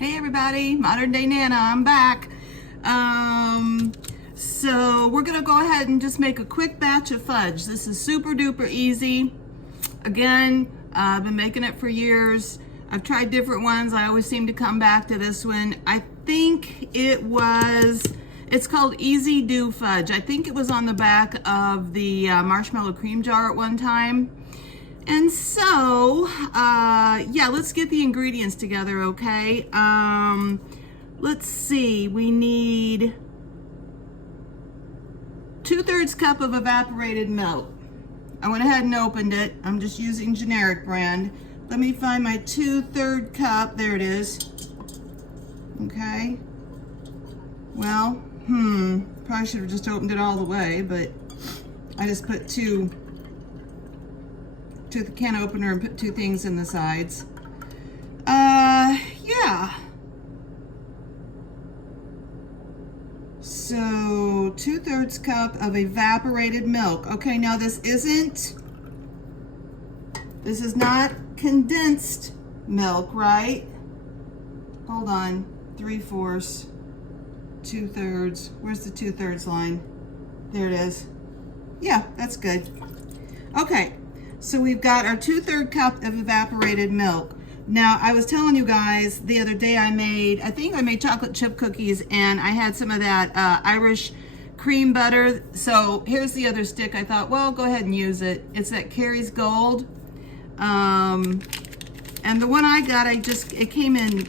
Hey everybody, Modern Day Nana, I'm back. So we're gonna go ahead and just make a quick batch of fudge. This is super duper easy. Again, I've been making it for years. I've tried different ones. I always seem to come back to this one. I think it's called Easy Do Fudge. I think it was on the back of the marshmallow cream jar at one time. And so, yeah, let's get the ingredients together, okay? Let's see, we need 2/3 cup of evaporated milk. I went ahead and opened it. I'm just using generic brand. Let me find my 2/3 cup. There it is. Okay. Well, probably should have just opened it all the way, but I just put two to the can opener and put two things in the sides. Yeah. So 2/3 cup of evaporated milk. Okay, now this is not condensed milk, right? Hold on, 3/4, 2/3. Where's the 2/3 line? There it is. Yeah, that's good. Okay. So we've got our 2/3 cup of evaporated milk. Now, I was telling you guys the other day I think I made chocolate chip cookies and I had some of that Irish cream butter. So here's the other stick. I thought, well, go ahead and use it. It's that Carrie's Gold. And the one I got, it came in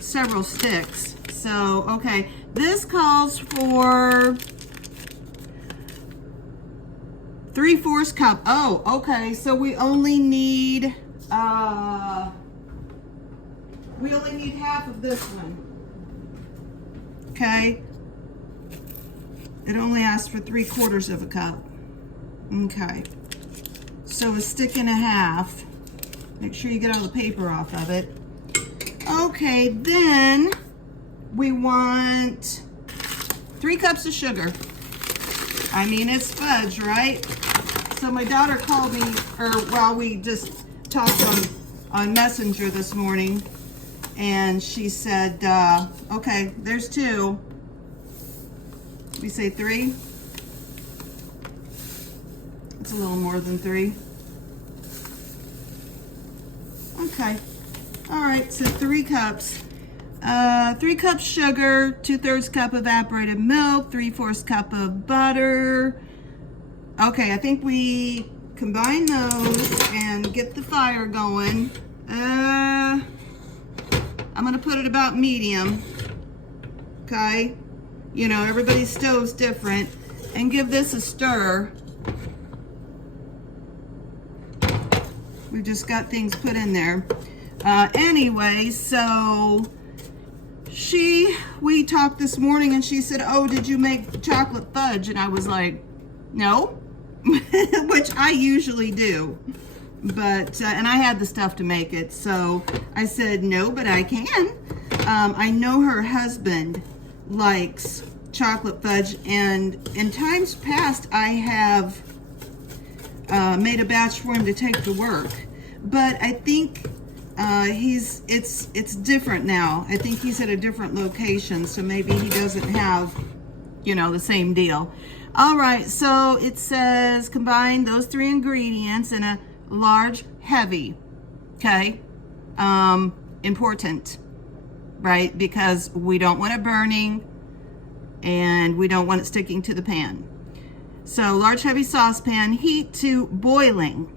several sticks. So, okay, this calls for 3/4 cup. Oh, okay. So we only need half of this one. Okay. It only asks for 3/4 of a cup. Okay. So a stick and a half. Make sure you get all the paper off of it. Okay, then we want 3 cups of sugar. I mean, it's fudge, right? So my daughter called me, we just talked on Messenger this morning, and she said, okay, there's 2. We say 3? It's a little more than 3. Okay. All right, so 3 cups. 3 cups sugar, 2/3 cup evaporated milk, 3/4 cup of butter. Okay, I think we combine those and get the fire going. I'm gonna put it about medium. Okay, you know, everybody's stove's different. And give this a stir. We've just got things put in there. Anyway, so we talked this morning and she said, oh, did you make chocolate fudge? And I was like, no, which I usually do. But, and I had the stuff to make it. So I said, no, but I can. I know her husband likes chocolate fudge, and in times past, I have made a batch for him to take to work. But I think it's different now. I think he's at a different location, so maybe he doesn't have, you know, the same deal. All right, so it says combine those 3 ingredients in a large, heavy, okay? Important, right? Because we don't want it burning and we don't want it sticking to the pan. So large, heavy saucepan, heat to boiling.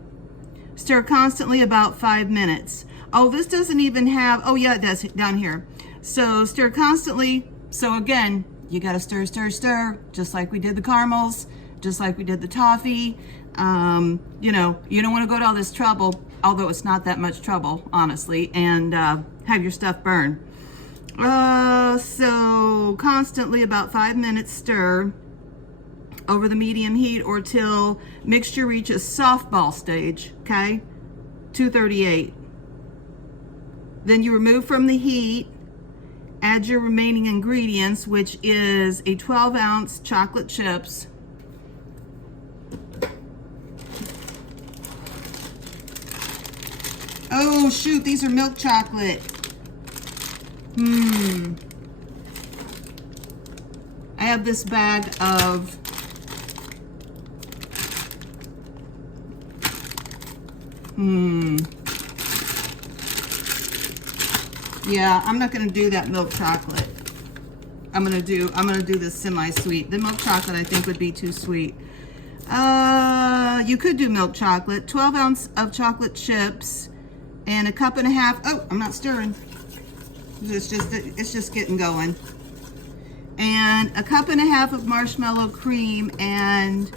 Stir constantly about 5 minutes. Oh, this doesn't even have, oh yeah, it does down here. So stir constantly. So again, you gotta stir, stir, stir, just like we did the caramels, just like we did the toffee. You know, you don't wanna go to all this trouble, although it's not that much trouble, honestly, and have your stuff burn. So constantly about 5 minutes stir over the medium heat or till mixture reaches softball stage, okay? 238. Then you remove from the heat, add your remaining ingredients, which is a 12-ounce chocolate chips, oh shoot, these are milk chocolate. I have this bag of yeah, I'm not gonna do that milk chocolate. I'm gonna do this semi-sweet. The milk chocolate I think would be too sweet. You could do milk chocolate. 12 ounces of chocolate chips and a cup and a half. Oh, I'm not stirring. It's just getting going. And a cup and a half of marshmallow cream and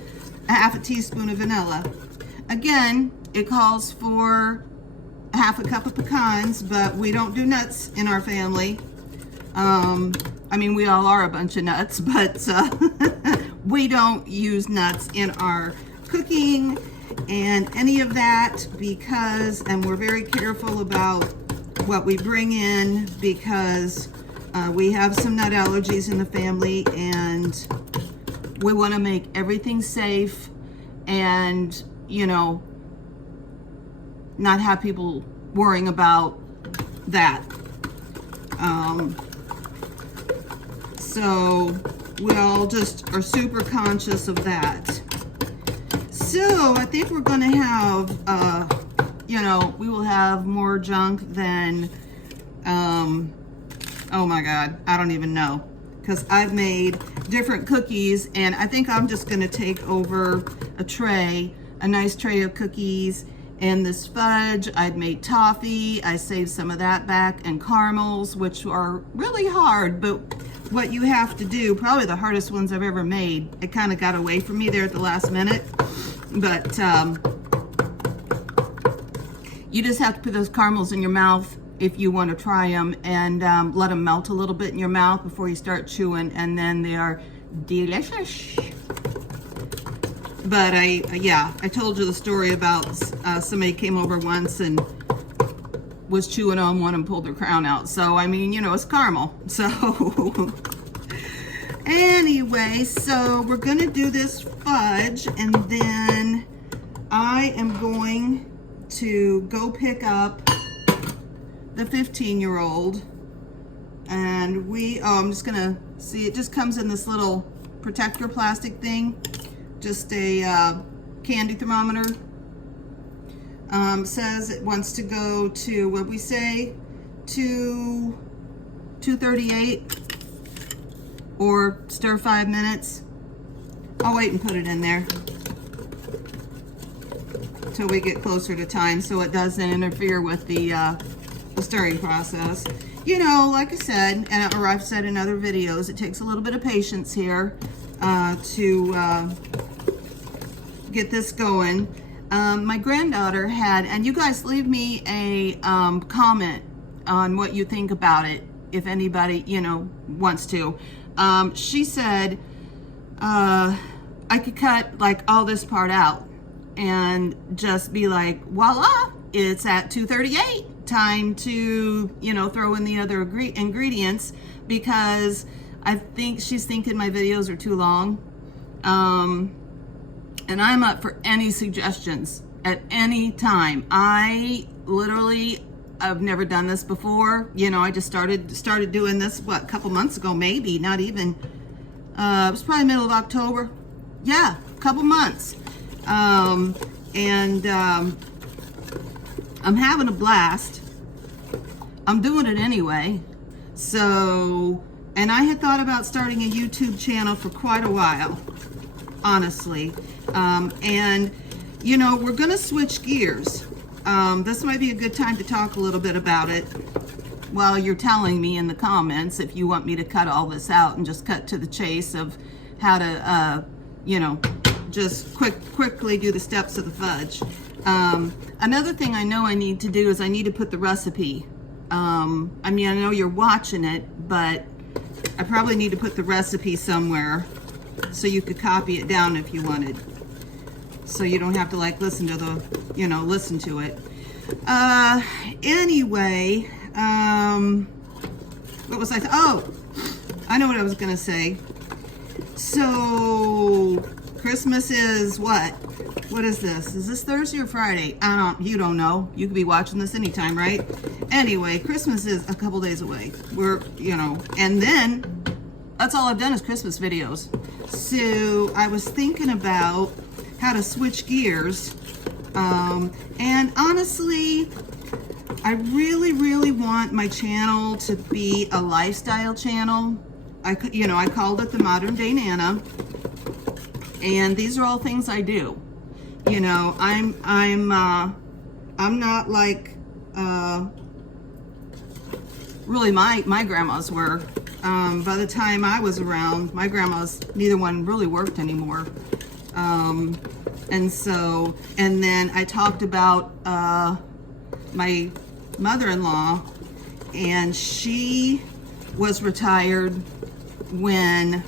a half a teaspoon of vanilla. Again, it calls for a half a cup of pecans, but we don't do nuts in our family. I mean, we all are a bunch of nuts, but we don't use nuts in our cooking and any of that because, and we're very careful about what we bring in because we have some nut allergies in the family and we want to make everything safe and, you know, not have people worrying about that. So we all just are super conscious of that. So I think we're going to have, you know, we will have more junk than, oh my God, I don't even know. Because I've made different cookies and I think I'm just going to take over a tray, a nice tray of cookies and this fudge. I'd made toffee. I saved some of that back and caramels, which are really hard, but what you have to do, probably the hardest ones I've ever made. It kind of got away from me there at the last minute, but you just have to put those caramels in your mouth if you want to try them and let them melt a little bit in your mouth before you start chewing, and then they are delicious. But I told you the story about somebody came over once and was chewing on one and pulled their crown out. So, I mean, you know, it's caramel. So, anyway, so we're going to do this fudge and then I am going to go pick up the 15-year-old and I'm just going to see, it just comes in this little protector plastic thing. Just a candy thermometer. Says it wants to go to, what we say, 238 or stir 5 minutes. I'll wait and put it in there till we get closer to time so it doesn't interfere with the stirring process. You know, like I said, or I've said in other videos, it takes a little bit of patience here to get this going. My granddaughter had, and you guys leave me a comment on what you think about it, if anybody, you know, wants to. She said I could cut like all this part out and just be like, voila, it's at 2:38. Time to, you know, throw in the other ingredients because I think she's thinking my videos are too long. And I'm up for any suggestions at any time. I literally, I've never done this before. You know, I just started doing this, what, a couple months ago, maybe, not even. It was probably middle of October. Yeah, a couple months. I'm having a blast. I'm doing it anyway. So, and I had thought about starting a YouTube channel for quite a while, honestly. And, you know, we're going to switch gears. This might be a good time to talk a little bit about it while you're telling me in the comments if you want me to cut all this out and just cut to the chase of how to, you know, just quickly do the steps of the fudge. Another thing I know I need to do is I need to put the recipe. I mean, I know you're watching it, but I probably need to put the recipe somewhere so you could copy it down if you wanted. So you don't have to like listen to the, you know, listen to it. Anyway, what was I, oh, I know what I was gonna say. So Christmas is what? What is this? Is this Thursday or Friday? You don't know. You could be watching this anytime, right? Anyway, Christmas is a couple days away. And then that's all I've done is Christmas videos. So I was thinking about how to switch gears. And honestly, I really want my channel to be a lifestyle channel. I called it the Modern Day Nana, and these are all things I do. I'm not like really my grandmas were. By the time I was around, my grandmas, neither one really worked anymore. And then I talked about my mother-in-law, and she was retired when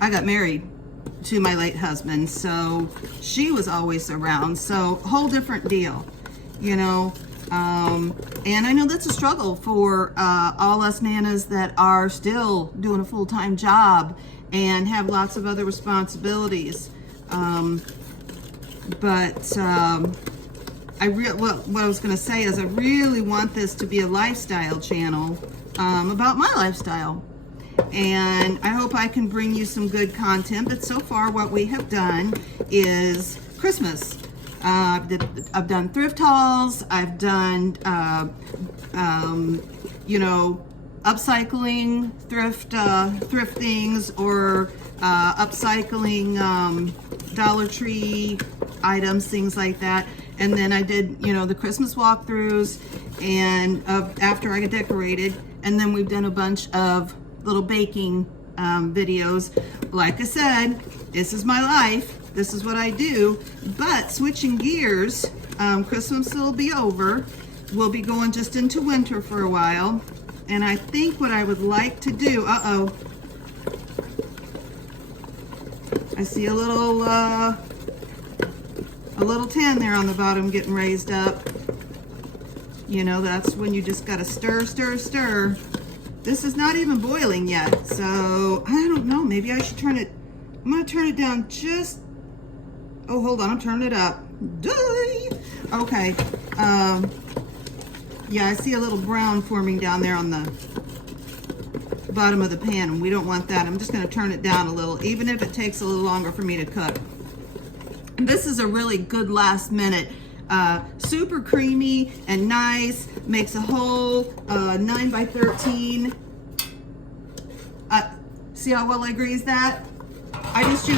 I got married to my late husband, so she was always around. So whole different deal, and I know that's a struggle for all us nanas that are still doing a full-time job and have lots of other responsibilities. What I was going to say is I really want this to be a lifestyle channel about my lifestyle. And I hope I can bring you some good content. But so far what we have done is Christmas. I've done thrift hauls. I've done, upcycling thrift things, or upcycling Dollar Tree items, things like that. And then I did, the Christmas walkthroughs, and after I get decorated. And then we've done a bunch of little baking videos. Like I said, this is my life. This is what I do. But switching gears, Christmas will be over. We'll be going just into winter for a while. And I think what I would like to do, I see a little tan there on the bottom getting raised up. That's when you just gotta stir, stir, stir. This is not even boiling yet, so I don't know, maybe I should turn it, I'm gonna turn it down just, oh, hold on, I'm turning it up. Okay, yeah, I see a little brown forming down there on the bottom of the pan, and we don't want that. I'm just gonna turn it down a little, even if it takes a little longer for me to cook. And this is a really good last minute, super creamy and nice, makes a whole 9 by 13. See how well I grease that? I just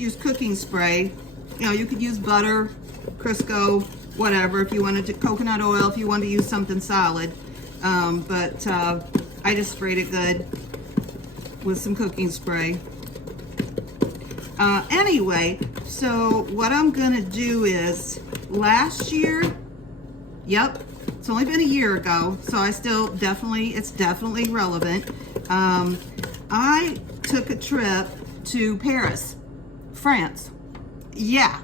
use cooking spray. You could use butter, Crisco, whatever, if you wanted to, coconut oil if you want to use something solid. But I just sprayed it good with some cooking spray. Anyway, so what I'm gonna do is, last year, yep, it's only been a year ago, so it's definitely relevant. I took a trip to Paris, France. Yeah.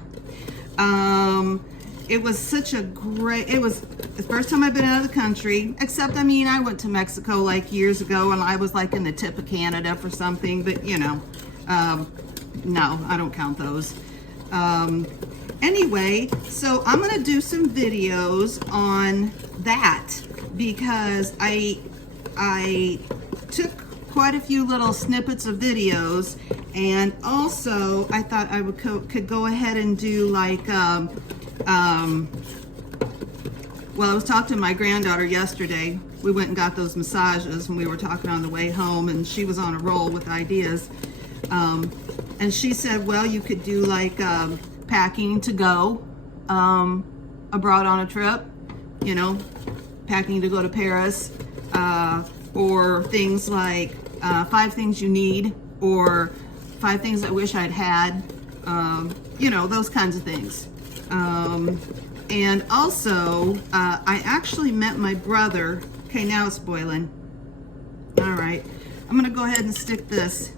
It was such a it was the first time I've been out of the country, except, I went to Mexico like years ago, and I was like in the tip of Canada for something, but no, I don't count those. Anyway, so I'm gonna do some videos on that, because I took quite a few little snippets of videos, and also I thought I could go ahead and do like well, I was talking to my granddaughter yesterday. We went and got those massages, and we were talking on the way home, and she was on a roll with ideas. And she said, well, you could do like packing to go abroad on a trip, packing to go to Paris, or things like 5 things you need, or 5 things I wish I'd had, those kinds of things. And also, I actually met my brother. Okay, now it's boiling. All right, I'm gonna go ahead and stick this.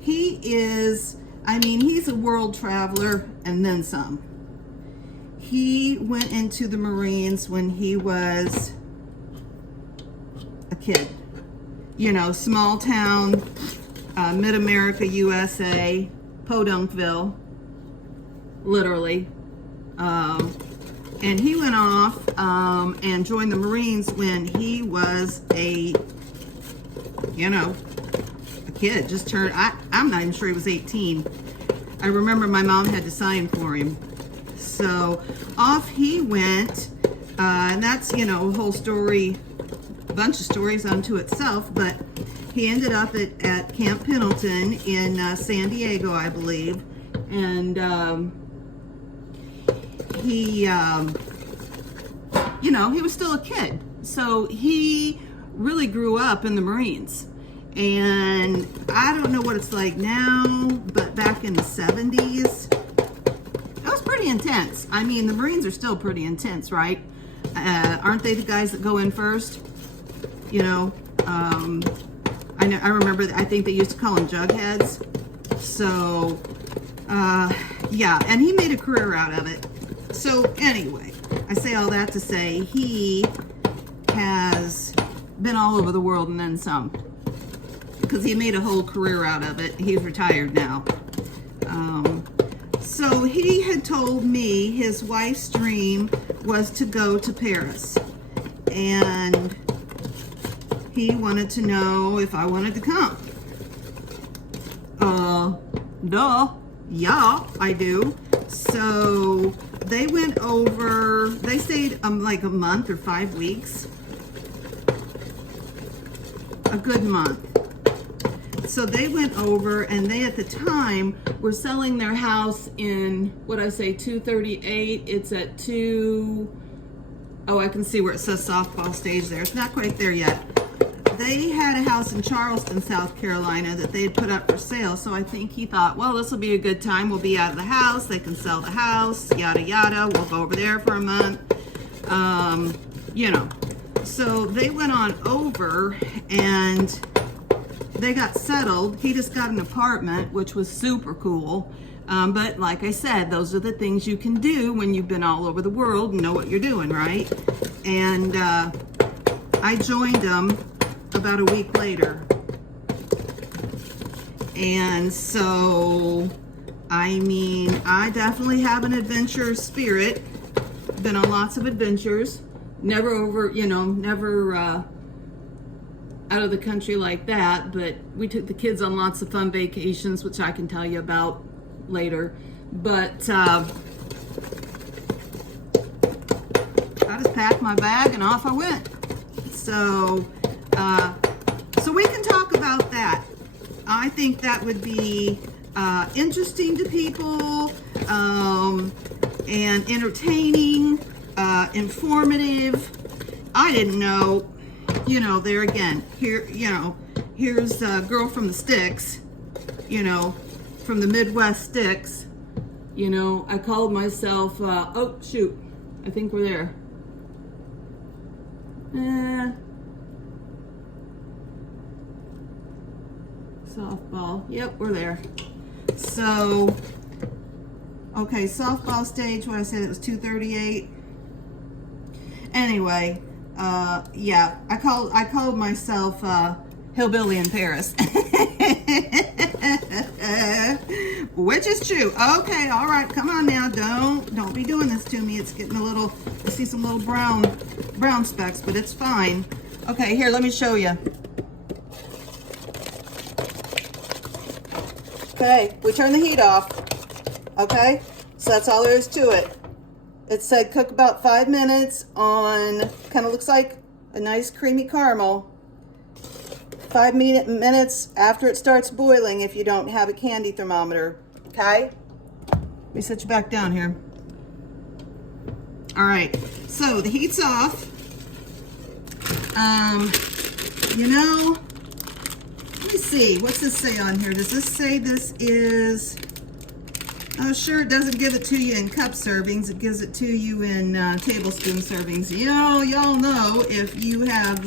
He is, he's a world traveler and then some. He went into the Marines when he was a kid. Small town, mid-America, USA, Podunkville, literally. And he went off and joined the Marines when he was a kid, just turned, I'm not even sure he was 18. I remember my mom had to sign for him. So off he went, and that's, a whole story, a bunch of stories unto itself, but he ended up at Camp Pendleton in San Diego, I believe. And he was still a kid. So he really grew up in the Marines. And I don't know what it's like now, but back in the 70s, it was pretty intense. I mean, the Marines are still pretty intense, right? Aren't they the guys that go in first? I remember, I think they used to call them jugheads. So, yeah, and he made a career out of it. So anyway, I say all that to say he has been all over the world and then some, because he made a whole career out of it. He's retired now. So he had told me his wife's dream was to go to Paris, and he wanted to know if I wanted to come. Duh. Yeah, I do. So they went over, they stayed like a month or 5 weeks. A good month. So they went over, and they at the time were selling their house in, 238. It's at I can see where it says softball stage there. It's not quite there yet. They had a house in Charleston, South Carolina that they had put up for sale. So I think he thought, well, this will be a good time. We'll be out of the house. They can sell the house, yada, yada. We'll go over there for a month. So they went on over and they got settled. He just got an apartment, which was super cool. But like I said, those are the things you can do when you've been all over the world and know what you're doing, right? And I joined them about a week later. And so, I mean, I definitely have an adventure spirit. Been on lots of adventures. Never over, never out of the country like that, but we took the kids on lots of fun vacations, which I can tell you about later. But I just packed my bag and off I went. So we can talk about that. I think that would be interesting to people, and entertaining, informative. I didn't know, there again, here's a girl from the sticks, from the Midwest sticks. I called myself, oh shoot, I think we're there. Softball, yep, we're there. So, okay, softball stage, what I said, it was 238. Anyway, yeah, I called myself hillbilly in Paris. Which is true. Okay, all right, come on now, don't be doing this to me. It's getting a little, I see some little brown specks, but it's fine. Okay, here, let me show you. Okay, we turn the heat off. Okay, so that's all there is to it. It said cook about 5 minutes on, kind of looks like a nice creamy caramel. 5 minutes after it starts boiling if you don't have a candy thermometer. Okay, let me set you back down here. All right, so the heat's off. Let me see, what's this say on here? Does this say this is, oh sure, it doesn't give it to you in cup servings, it gives it to you in tablespoon servings. Y'all know, if you have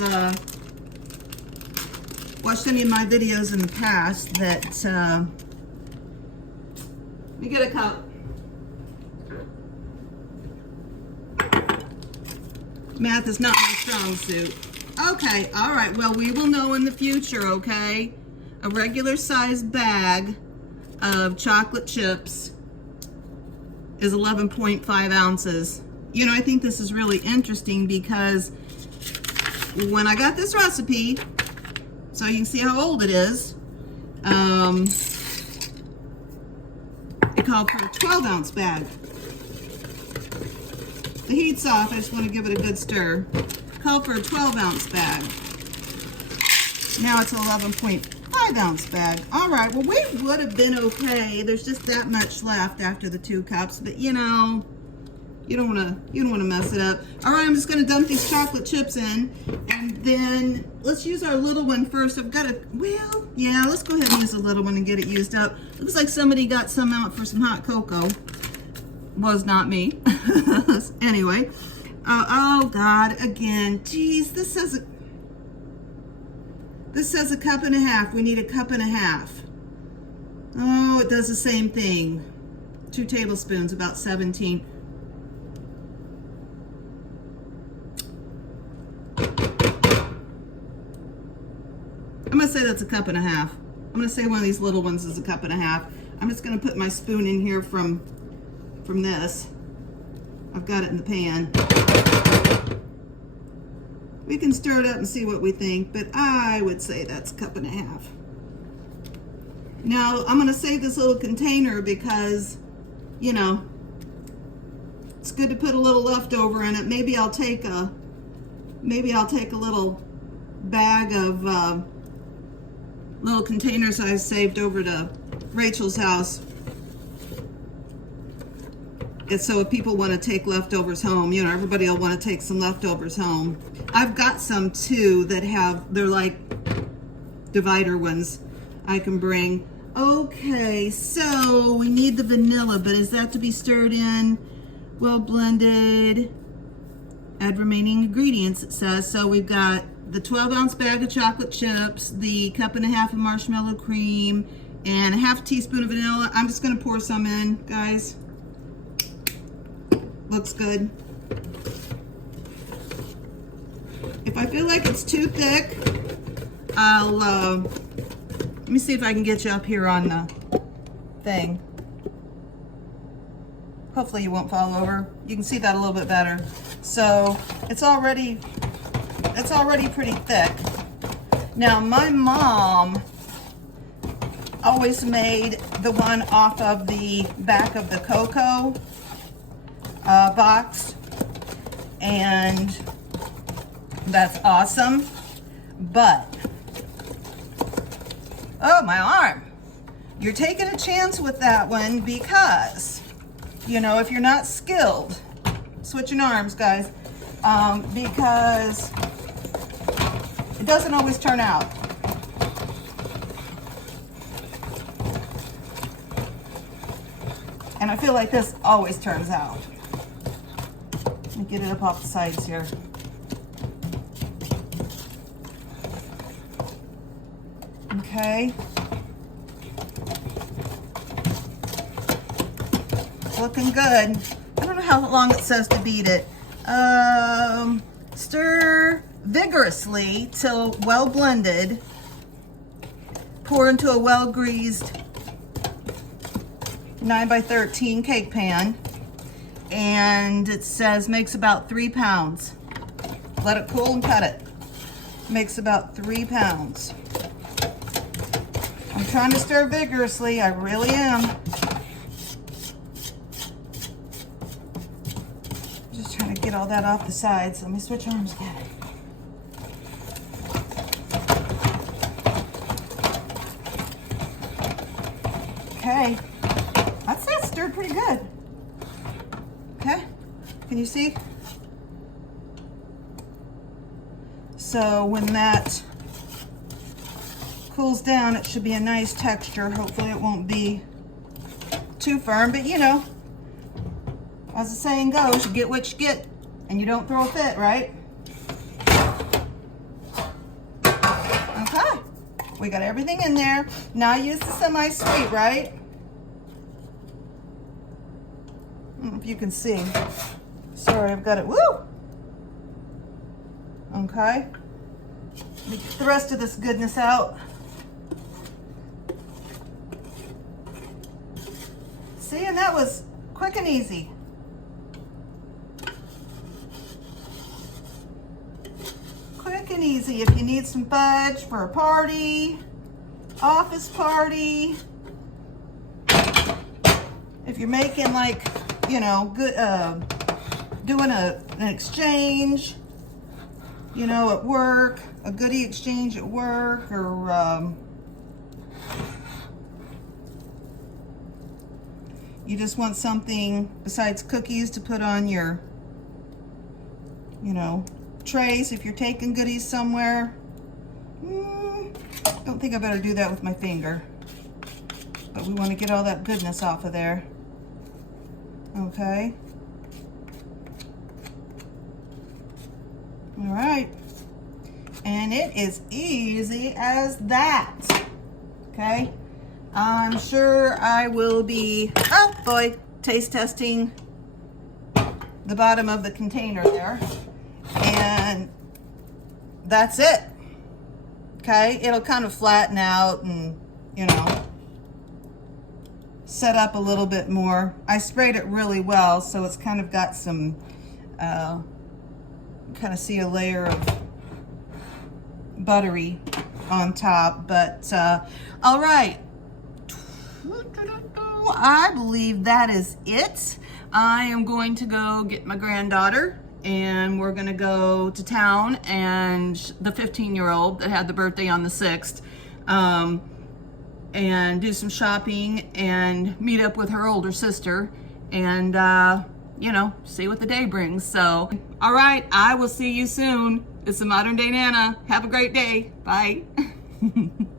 watched any of my videos in the past, that, let me get a cup. Math is not my strong suit. Okay, all right, well, we will know in the future, okay? A regular size bag of chocolate chips is 11.5 ounces. You know, I think this is really interesting because when I got this recipe, so you can see how old it is, it called for a 12-ounce bag. The heat's off, I just want to give it a good stir. Called for a 12-ounce bag. Now it's an 11.5-ounce bag. All right, well, we would have been okay. There's just that much left after the 2 cups, but you know, you don't want to mess it up. All right, I'm just going to dump these chocolate chips in, and then let's use our little one first. I've got well, yeah, let's go ahead and use the little one and get it used up. Looks like somebody got some out for some hot cocoa. Was not me. Anyway, oh God, again, geez, this says a cup and a half. We need a cup and a half. Oh, it does the same thing. 2 tablespoons, about 17. I'm gonna say that's a cup and a half. I'm gonna say one of these little ones is a cup and a half. I'm just gonna put my spoon in here from this. I've got it in the pan. We can stir it up and see what we think, but I would say that's a cup and a half. Now, I'm gonna save this little container because, you know, it's good to put a little leftover in it. Maybe I'll take a little bag of little containers I saved over to Rachel's house. And so if people want to take leftovers home, you know, everybody will want to take some leftovers home. I've got some too that they're like divider ones I can bring. Okay, so we need the vanilla, but is that to be stirred in? Well blended. Add remaining ingredients, it says. So we've got the 12-ounce bag of chocolate chips, the cup and a half of marshmallow cream, and a half teaspoon of vanilla. I'm just gonna pour some in, guys. Looks good. If I feel like it's too thick, let me see if I can get you up here on the thing. Hopefully you won't fall over. You can see that a little bit better. So it's already pretty thick. Now my mom always made the one off of the back of the cocoa box, and that's awesome. But oh, my arm, you're taking a chance with that one because, you know, if you're not skilled, switching arms, guys, because it doesn't always turn out. And I feel like this always turns out. Let me get it up off the sides here. Okay. Looking good. I don't know how long it says to beat it. Stir vigorously till well blended. Pour into a well greased 9x13 cake pan. And it says makes about 3 pounds. Let it cool and cut it. Makes about 3 pounds. I'm trying to stir vigorously, I really am. Just trying to get all that off the sides. Let me switch arms again. Okay, I'd say it's stirred pretty good. Okay, can you see? So when that cools down, it should be a nice texture. Hopefully it won't be too firm, but you know, as the saying goes, you get what you get and you don't throw a fit, right? Okay, we got everything in there. Now I use the semi-sweet, right? I don't know if you can see. Sorry, I've got it, woo! Okay, let me get the rest of this goodness out. See, and that was quick and easy. Quick and easy if you need some fudge for a party, office party. If you're making like, you know, good, doing an exchange, you know, at work, a goodie exchange at work, or you just want something besides cookies to put on your, you know, trays if you're taking goodies somewhere. Don't think I better do that with my finger, but we want to get all that goodness off of there. Okay. All right. And it is easy as that. Okay. I'm sure I will be, oh boy, taste testing the bottom of the container there. And that's it. Okay. It'll kind of flatten out and, you know, set up a little bit more. I sprayed it really well, so it's kind of got some, kind of see a layer of buttery on top, but all right. I believe that is it. I am going to go get my granddaughter, and we're gonna go to town, and the 15-year-old that had the birthday on the 6th, and do some shopping and meet up with her older sister, and you know, see what the day brings. So, all right, I will see you soon. It's the Modern Day Nana. Have a great day. Bye.